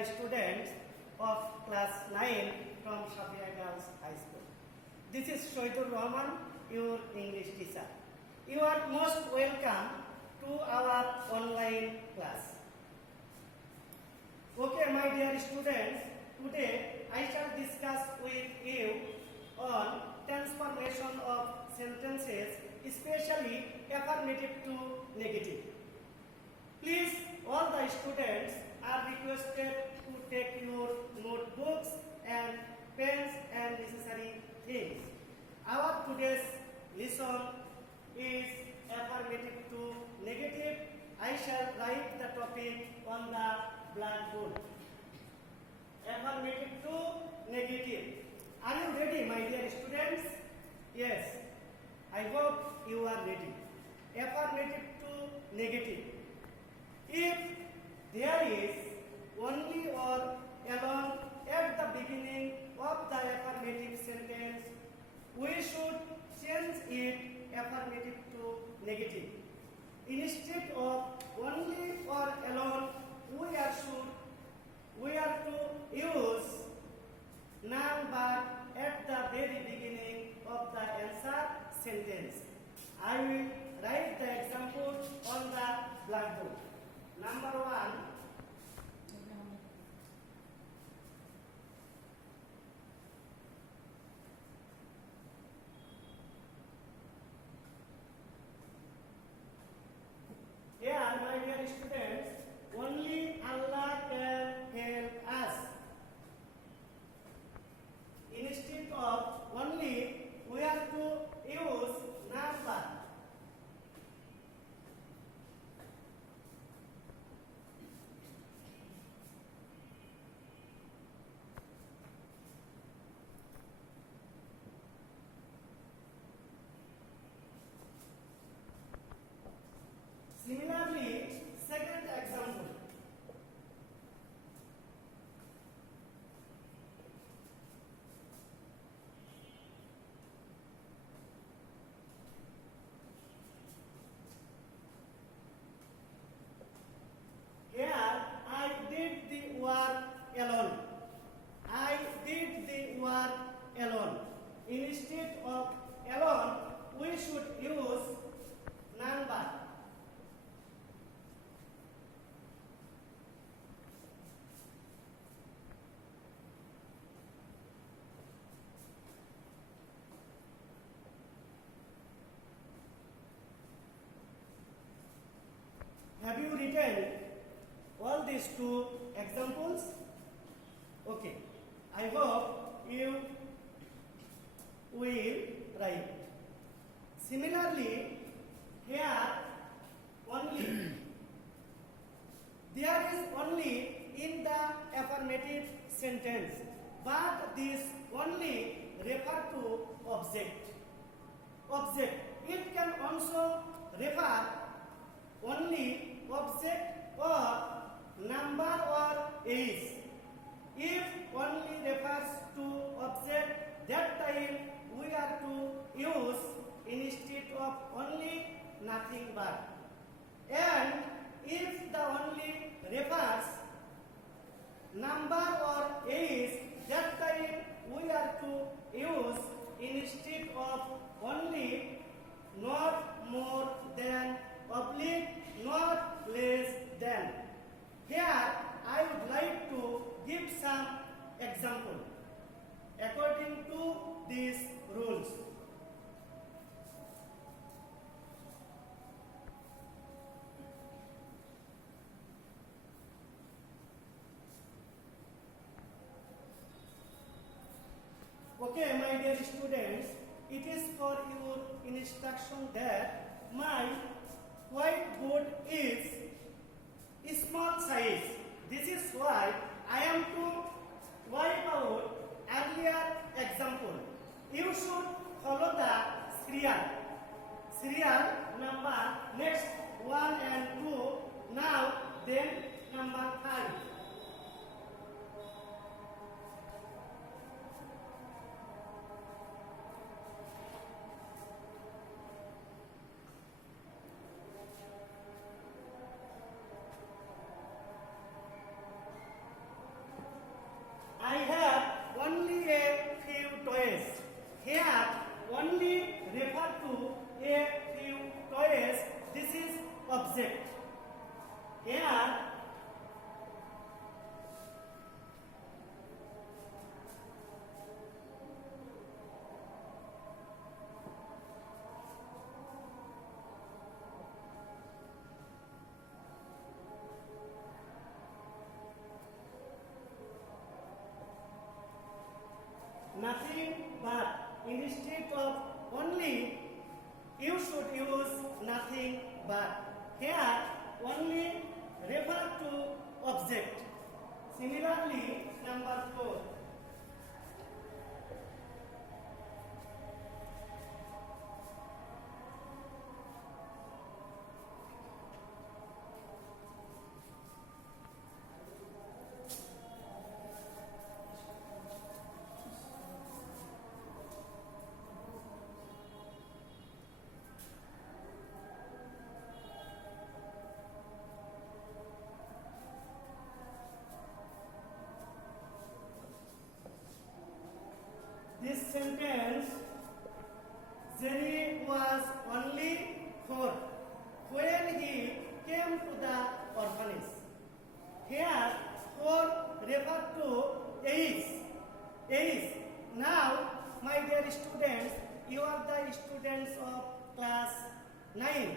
dear students of class 9 from Shafia Girls High School. This is Shoitur Rahman, your English teacher. You are most welcome to our online class. Okay, my dear students, today I shall discuss with you on transformation of sentences, especially affirmative to negative. Please, all the students are requested to take your notebooks and pens and necessary things. Our today's lesson is affirmative to negative. I shall write the topic on the blackboard. Affirmative to negative. Are you ready, my dear students? Yes. I hope you are ready. Affirmative to negative. If there is only or alone at the beginning of the affirmative sentence, we should change it affirmative to negative. Instead of only or alone, we are to use none but at the very beginning of the answer sentence. I will write the example on the blackboard. Number 1. Here, my dear students, only Allah can help us. Instead of only, we are to use number. Similarly, second example. Here, I did the work alone. I did the work alone. Instead of alone, we should use number. Have you written all these two examples? Okay. I hope you will write. Similarly, here only. There is only in the affirmative sentence, but this only refer to object. Object. It can also refer only object or number or age. If only refers to object, that time we are to use instead of only nothing but. And if the only refers number or age, that time we are to use instead of only not more than oblique, not less than. Here I would like to give some example according to these rules. Okay, my dear students, it is for your instruction that my whiteboard is small size. This is why I am to wipe out earlier example. You should follow the serial number next 1 and 2, now then number 5. instead of only, you should use nothing but. Here only refer to object. Similarly, number 4. This sentence, Jerry was only 4 when he came to the orphanage. Here 4 refer to age. Age. Now, my dear students, you are the students of class 9.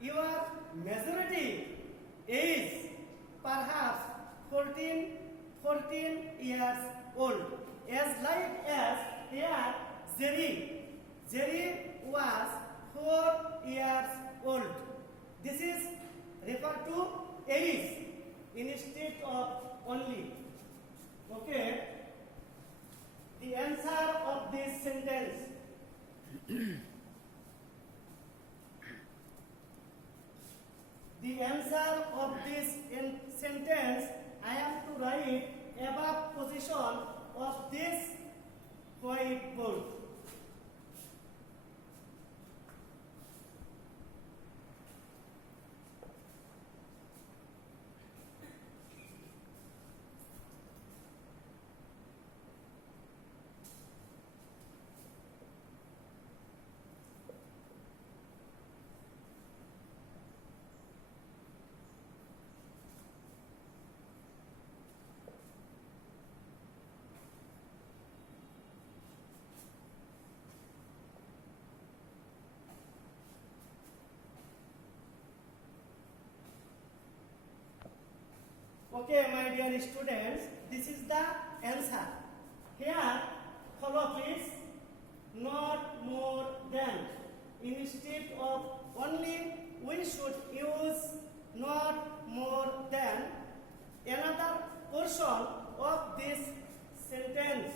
Your majority age perhaps 14 years old. As like as here, Jerry was 4 years old. This is refer to age instead of only. Okay. The answer of this sentence. The answer of this sentence, I am to write above position of this whiteboard. Okay, my dear students, this is the answer. Here, follow please. Not more than. Instead of only, we should use not more than. Another portion of this sentence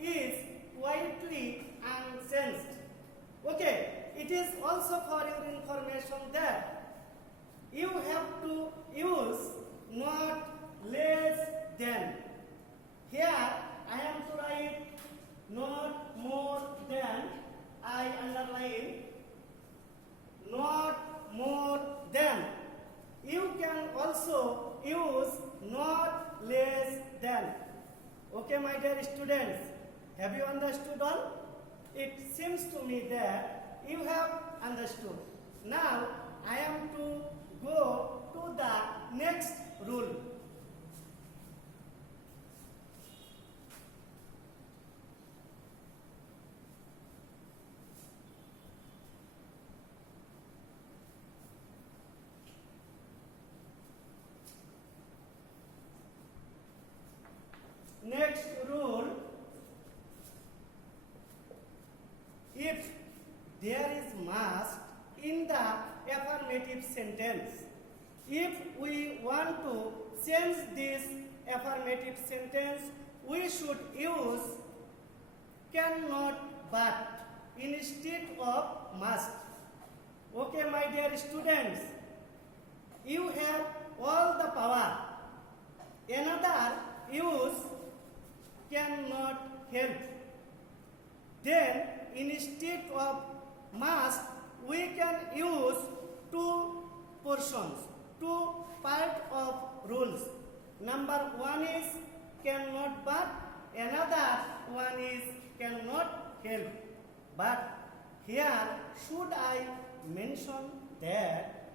is widely unchanged. Okay, it is also for your information that you have to use not less than. Here I am to write not more than. I underline not more than. You can also use not less than. Okay, my dear students, have you understood all? It seems to me that you have understood. Now I am to go to the next rule. Next rule, if there is must in the affirmative sentence, if we want to change this affirmative sentence, we should use cannot but instead of must. Okay, my dear students, you have all the power. Another use cannot help. Then instead of must, we can use two portions, two part of rules. Number one is cannot but, another one is cannot help. But here should I mention that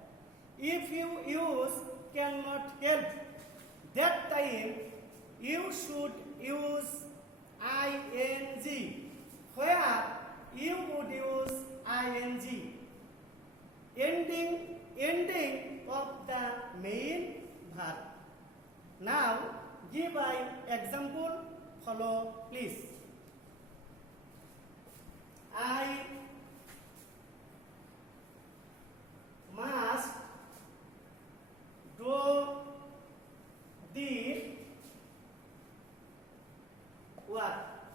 if you use cannot help, that time you should use ing, where you would use ing, ending of the main verb. Now give an example, follow please. I must do the work.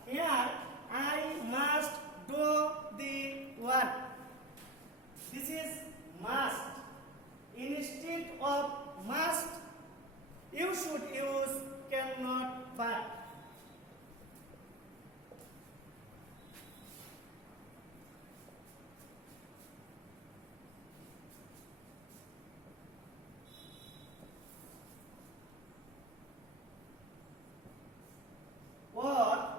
Here I must do the work. This is must. Instead of must, you should use cannot but. What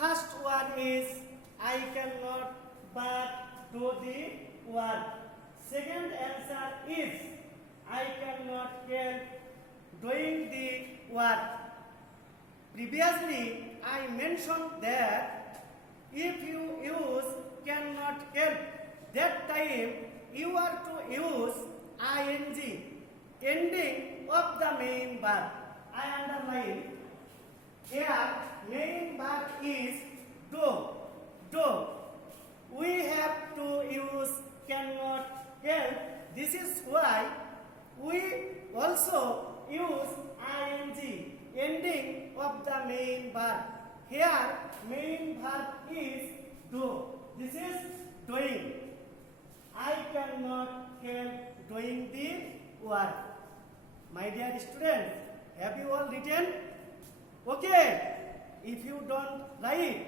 first one is I cannot but do the work. Second answer is I cannot help doing the work. Previously, I mentioned that if you use cannot help, that time you are to use ing, ending of the main verb. I underline here, main verb is do. Do. We have to use cannot help. This is why we also use ing, ending of the main verb. Here, main verb is do. This is doing. I cannot help doing the work. My dear students, have you all written? Okay. If you don't write,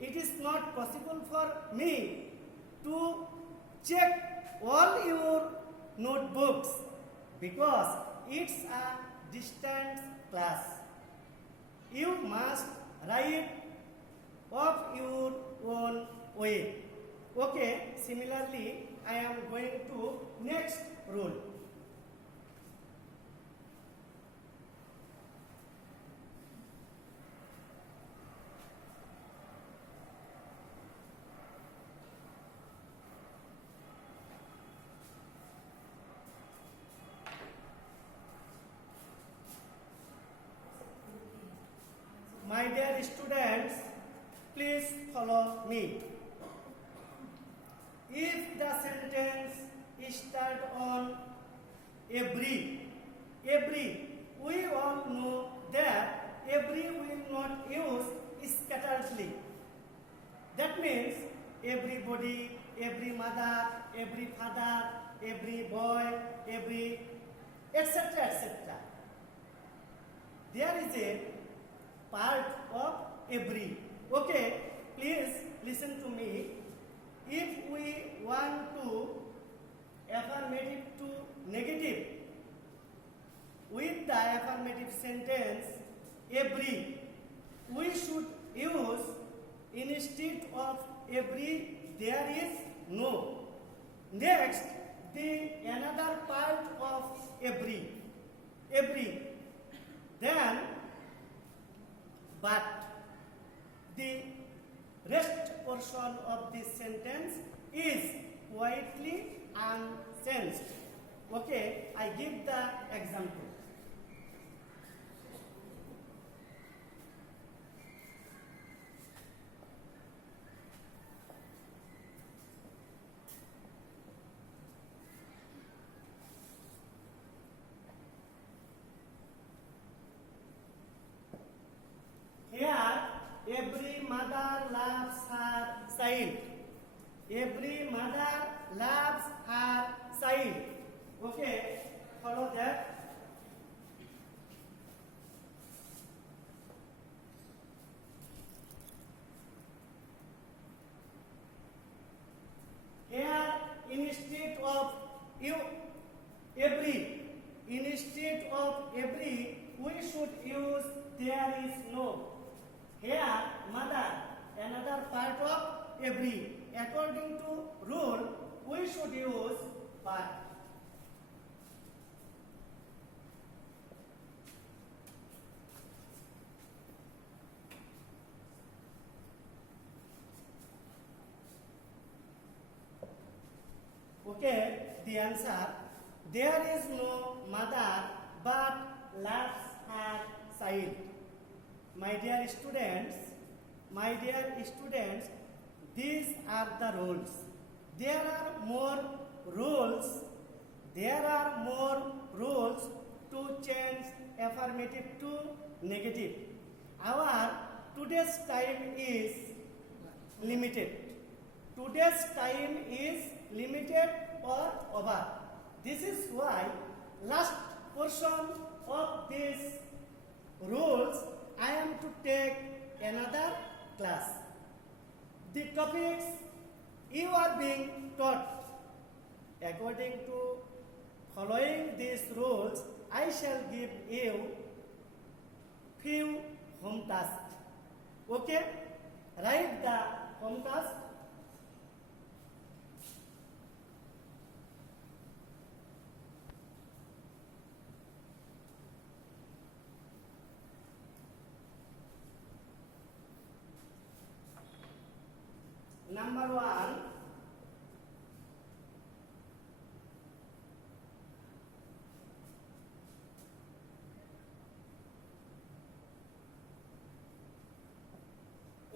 it is not possible for me to check all your notebooks because it's a distance class. You must write of your own way. Okay, similarly, I am going to next rule. My dear students, please follow me. If the sentence starts on every, we all know that every will not use scatteredly. That means everybody, every mother, every father, every boy, every etc. etc. There is a part of every. Okay, please listen to me. If we want to affirmative to negative with the affirmative sentence every, we should use instead of every there is no. Next, the another part of every, then but. The rest portion of this sentence is quietly unchanged. Okay, I give the example. Here, every mother loves her child. Every mother loves her child. Okay, follow that. Here, instead of you, instead of every, we should use there is no. Here, mother, another part of every. According to rule, we should use but. Okay, the answer. There is no mother but loves her child. My dear students, these are the rules. There are more rules. There are more rules to change affirmative to negative. Our today's time is limited. Today's time is limited or over. This is why last portion of these rules I am to take another class. The topics you are being taught according to following these rules, I shall give you few home tasks. Okay? Write the home task. Number 1.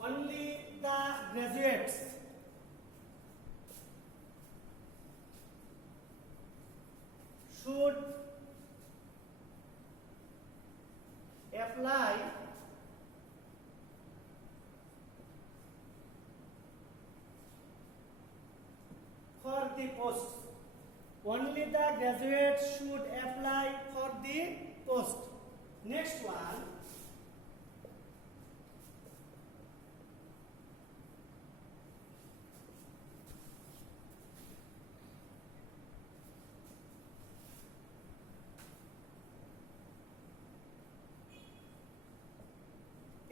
Only the graduates should apply for the post. Only the graduates should apply for the post. Next one.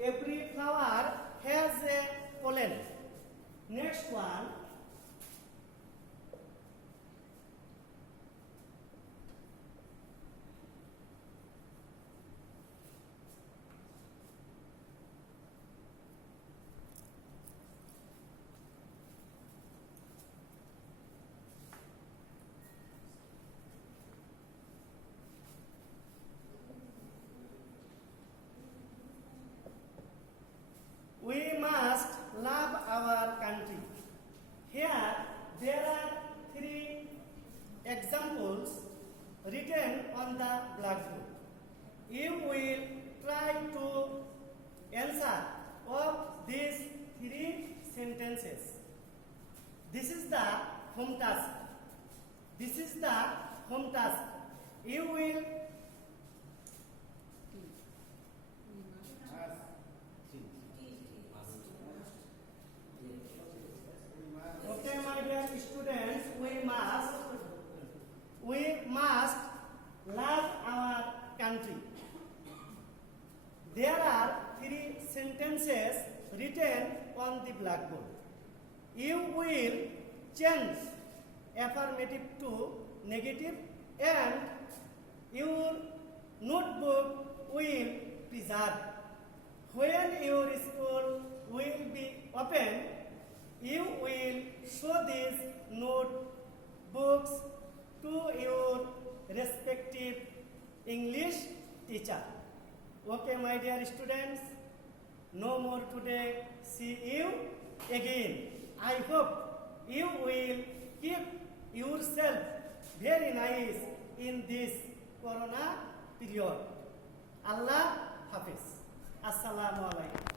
Every flower has a pollen. Next one. We must love our country. Here there are 3 examples written on the blackboard. You will try to answer of these 3 sentences. This is the home task. This is the home task. You will Okay, my dear students, we must love our country. There are 3 sentences written on the blackboard. You will change affirmative to negative and your notebook will preserve. When your school will be open, you will show these notebooks to your respective English teacher. Okay, my dear students, no more today. See you again. I hope you will keep yourself very nice in this Corona period. Allah Hafiz. Assalamu alaikum.